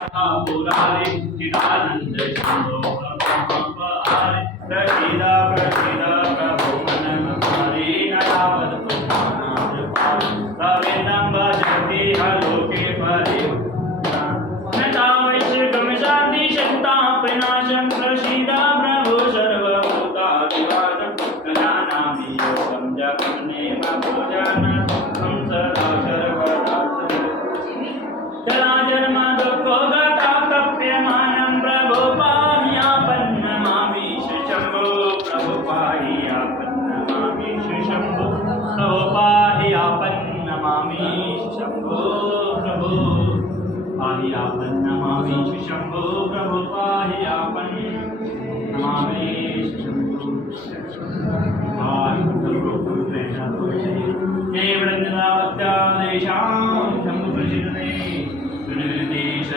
पुरारे चिदानंद शंभो ब्रह्मपहारे प्रसीदा प्रसीदा प्रभो मनमहारे नयावत सवेदं भजति लोके परे नता वैश्विकं शान्ति शक्ता विनाशं प्रसीदा प्रभो सर्वभूतादिवासं न जानामि योगं जपं नेम पूजनं सदा सर्वदा जन्म दुःखो गता कप्यमानं प्रभो पाह्यापन्नमामि शम्भो प्रभो पाह्यापन्नमामि शम्भो प्रभो पाह्यापन्नमामि शम्भो प्रभो पाह्यापन्नमामि शम्भो प्रभो पाह्यापन्नमामि शम्भो हे वृंदावत्यादेशां शम्भो प्रसीदते